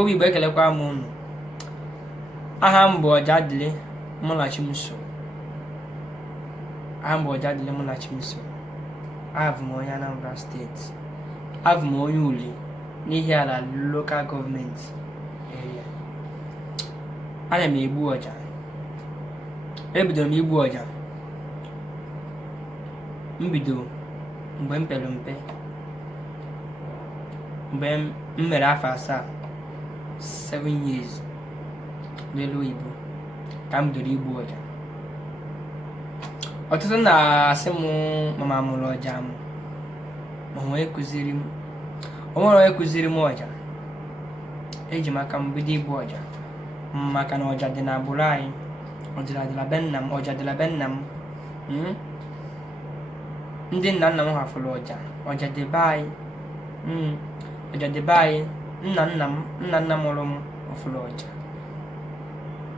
Igbo bụ Igbo ekelekwa m unu. Aha m bụ Ọjadịlị Mụnachimso. Abụ m onye Anambra steeti. Abụ m onye Uli n'Ihiala local government area. Ana m egbu ọja. Ebidoro m igbu ọja mbido mgbe m pere mpe, mgbe m mere afọ 7 years n'elu Igbo ka m bidoro igbu ọja. Ọtụtụ na-asị m mama mụrụ ọja m, ma onye kụziri m, o nwere onye kụziri m ọja. Eji maka m bido igbu ọja maka na ọja dị n'agbụrụ anyị. Ọja dịla be nna m. Ndị nna nna m hafụrụ ọja. Ọja dị be anyị. Ọja dị be anyị. Nna nna mụrụ m hafụrụ ọja.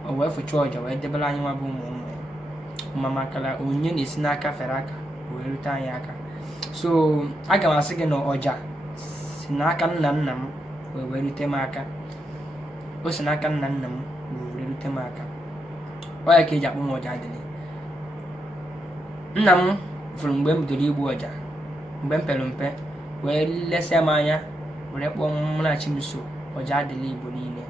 O wee fụcha ọja wee debere anyị nwa bụ ụmụ ma makala onyinye na-esi n'aka fere aka wee rute anyị aka. So aga m asị gị na ọja si n'aka nna nna m wee rute m aka. O si n'aka nna nna m wee rute m aka. Ọ ya ka eji akpọ m Ọjadịlị. Nna m fụrụ mgbe m bidoro igbu ọja, mgbe m pere mpe, wee lesịa m anya were kpọọ m Mụnachimso Ọjadịlị Igbo niile.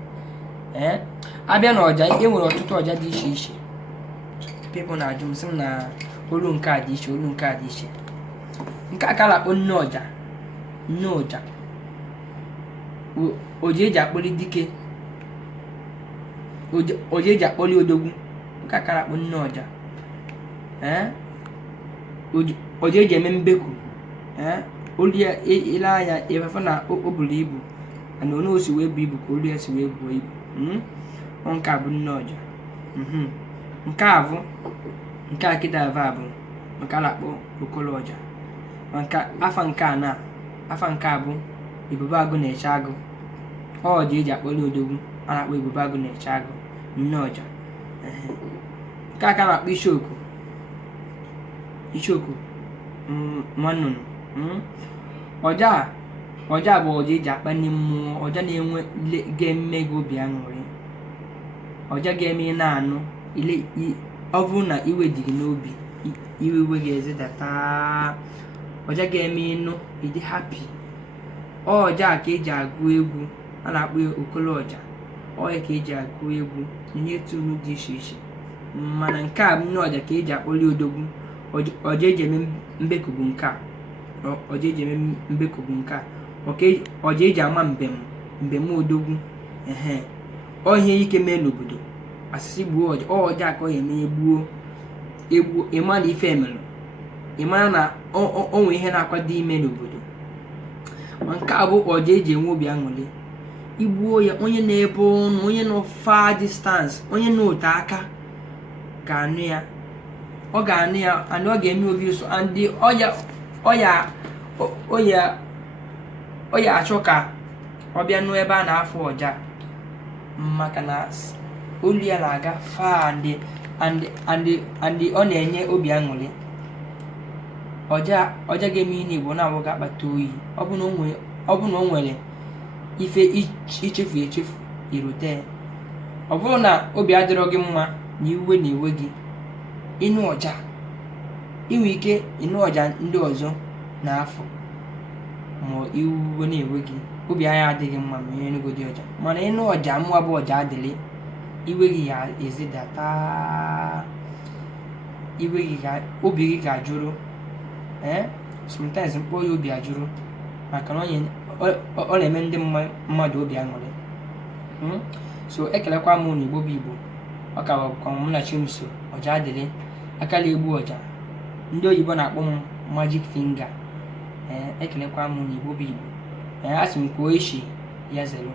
Abịa na ọja, e nwere ọtụtụ ọja dị iche iche. People na-ajụ m sị m na olu nke a dị iche, olu nke a dị iche. Nke a ka na-akpọ nne ọja. Nne ọja oji eji akpọli dike, oji eji akpọli odogwu. Nke a ka na-akpọ nne ọja. Oji eji eme mbeku. Olu ya ile anya efefe na o buru ibu, na onye o si wee bu ibu ka olu ya si wee buo ibu. Nke a bụ nne ọja. Nke a kịta ava bụ nke a na-akpọ okolo ọja. Afa nke a bụ ebube agụ na-eche agụ. Ọja eji akpọli odogwu a na-akpọ ebube agụ na-eche agụ, nne ọja. Nke a ka na-akpọ ichoku nwa nnụnụ. Ọja bụ ọja eji akpali mmụọ. Ọja na-enwe ga-eme gị obi aṅụrị. Ọja ga-eme ị na-anụ ọ bụrụ na iwe dị gị n'obi, iwe gị ezidata. Ọja ga-eme ịnụ ịdị happy. Ọja ka eji agụ egwu a na-akpọ okolo ọja. Ọya ka eji agụ egwu ihe tunu dị iche iche. Mana nke a nne ọja ka eji akpọli odogwu. Ọja eji eme mbeku bụ nke a. Ọja eji eme mbeku bụ nke a. Ọja eji ama mbem odogwu. Ọ ihe ike mee n'obodo, asịsị gbuo ọja. Ọja ka ọ eme egbuo ịma na ife emelụ, ịma na o nwere ihe na-akwado ime n'obodo. Ma nke a bụ ọja eji enwe obi aṅụrị. Igbuo ya, onye na-ebe ọnụ, onye nọ far distance, onye nọ ote aka ga-anụ ya. Ọ ga-anụ ya and ọ ga-eme obi ụsọ. And ọ ya achọ ka ọ bịa nụ ebe a na-afụ ọja, maka na olu ya na-aga far and ọ na-enye obi aṅụrị. Ọja ga-eme ihe Igbo na-awụ ga-akpata oyi. Ọ bụ na o nwere ife ichefu irute. Ọ bụrụ na obi adịrọ gị mma na iwe na-ewe gị, ịnụ ọja, inwe ike ịnụ ọja ndị ọzọ n'afọ, ma iwe na-ewe gị, obi anya adịghị mma ma ihe n'ugodi ọja. Mana ịnụ ọja mụwa bụ Ọjadịlị, iwe gị ya ezidata. Obi gị ga-ajụrụ. Sometimes mkpọ ya obi ajụrụ maka na ọ na-eme ndị mmadụ obi aṅụrị. So ekelekwa m n'Igbo bụ Igbo. Ọ ka bụkwa m Mụnachimso Ọjadịlị, akala egbu ọja. Ndị oyibo na-akpọ m magic finger. Ekelekwa m n'Igbo bụ Igbo. Asị m kwuo echi ya zero.